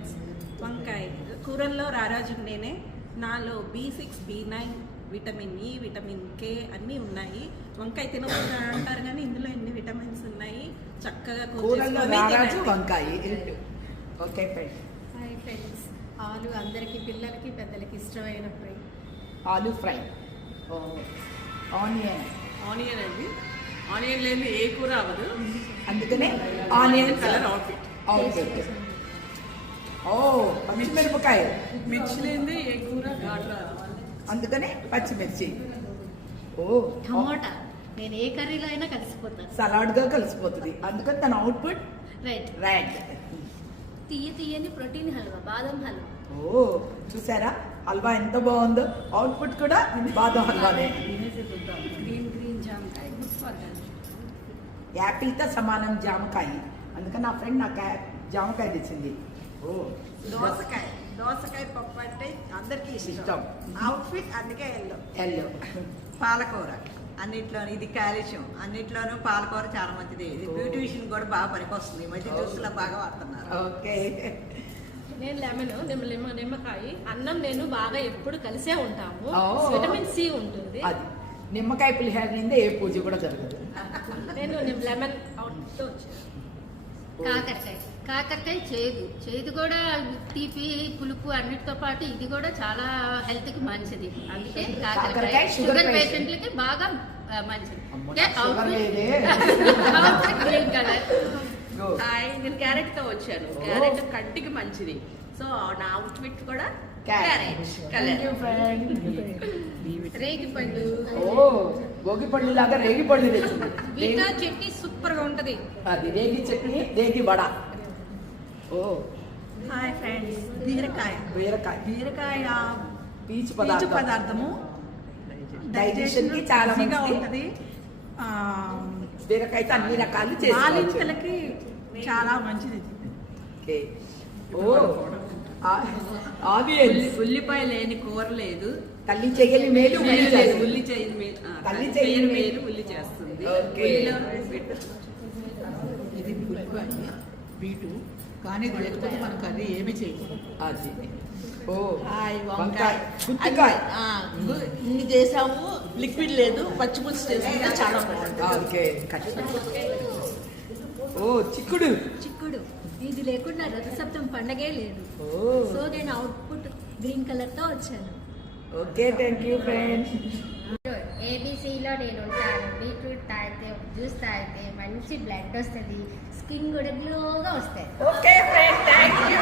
Friends. వంకాయ కూరల్లో రారాజు నేనే. నాలో B6, B9, vitamin E, vitamin K అన్నీ ఉన్నాయి. వంకాయ తినకూడదు అంటారు కానీ ఇందులో ఎన్ని విటమిన్స్ ఉన్నాయి. చక్కగా కూరల్లో రారాజు వంకాయ. Okay friends. Hi friends. ఆలు అందరికీ, పిల్లలకి పెద్దలకి ఇష్టమైన ఫ్రై. ఆలు ఫ్రై. ఆనియన్ అండి. ఆనియన్ లేని ఏ కూర అవ్వదు, అందుకనే ఆనియన్ కలర్ అవుట్ఫిట్. ఓ పచ్చిమిరపకాయ. మిర్చి లేని ఏ కూర ఘాటు రాదు, అందుకనే పచ్చిమిర్చి. ఓ టమోటా నేను ఏ కర్రీలో అయినా కలిసిపోతాను. సలాడ్ గా కలిసిపోతుంది, అందుకని తన అవుట్పుట్ రైట్. రైట్. తీయని ప్రోటీన్ హల్వా, బాదం హల్వా. ఓ చూసారా హల్వా ఎంత బాగుందో. అవుట్పుట్ కూడా బాదం హల్వానే. గ్రీన్ జామకాయ యాపిల్తో సమానం జామకాయ, అందుకని నా ఫ్రెండ్ నాకు జామకాయ తెచ్చింది. ఓ దోసకాయ పప్పు అంటే అందరికీ ఇష్టం. అవుట్ఫిట్ అందుకే ఎల్లో. పాలకూర అన్నిట్లోనూ ఇది కాల్షియం, అన్నిట్లోనూ పాలకూర చాలా మంచిది. ఇది బ్యూటిషియన్ కూడా బాగా పనికొస్తుంది. ఈ మధ్య జ్యూస్లో బాగా వాడుతున్నారు. ఓకే. నేను నిమ్మకాయ అన్నం నేను బాగా ఎప్పుడు కలిసే ఉంటాము. ఓ. విటమిన్ సి ఉంటుంది. అది నిమ్మకాయ పులిహార నిందే ఏ పూజ కూడా జరగదు. నేను లెమన్ అవుట్తో వచ్చాను. కాకరకాయ చేదు కూడా తీపి పులుపు అన్నిటితో పాటు ఇది కూడా చాలా హెల్త్ కి మంచిది. అందుకే కాకరకాయ షుగర్ పేషెంట్లకి బాగా మంచిది. Green colour. హాయ్, నేను క్యారెట్ తో వచ్చాను. క్యారెట్ కంటికి మంచిది, సో నా అవుట్ఫిట్ కూడా క్యారెట్ కలర్. రేగిపండు. ఓ భోగి పళ్ళు లాగా రేగి పళ్ళు తెచ్చింది. వీటితో చట్నీ సూపర్ గా ఉంటది. అది రేగి చట్నీ, రేగి వడ. ఓ హాయ్ ఫ్రెండ్స్. బీరకాయ పీచు పదార్థము డైజెషన్ కి చాలా మంచిగా మంచిది. ఉంటది. బీరకాయతో అన్ని రకాలు చేసుకోవచ్చు. బాలింతలకి చాలా మంచిది. ఓకే. ఓ ఆనియన్స్. ఉల్లిపాయ లేని కూర లేదు. తల్లి చెయ్యని మేలు ఉల్లి చేస్తుంది. ఉల్లి చేయని మేలు, తల్లి చెయ్యని మేలు ఉల్లి చేస్తుంది. ఓకే. ఉల్లిలో పెట్టు. ఇది ఉల్లిపాయ బీటు, కానీ ఇది లేకపోతే మన కర్రీ ఏమి చేయకూడదు. అది. ఓ హాయ్ వంకాయ, గుత్తికాయ. ఇన్ని చేసాము, లిక్విడ్ లేదు, పచ్చిపులుసు చేసుకుంటే చాలా బాగుంటుంది. ఓకే. ఓ చిక్కుడు. ఇది లేకుండా రథసప్తం పండగే లేదు. ఓ సో నేను అవుట్పుట్ గ్రీన్ కలర్ తో వచ్చాను. Okay, thank you friends. ఏబీసీలో నేను ఉంటాను. బీట్రూట్ తాగితే, జ్యూస్ తాగితే మంచి బ్లడ్ వస్తుంది, స్కిన్ కూడా గ్లోగా వస్తాయి. Okay friend, thank you.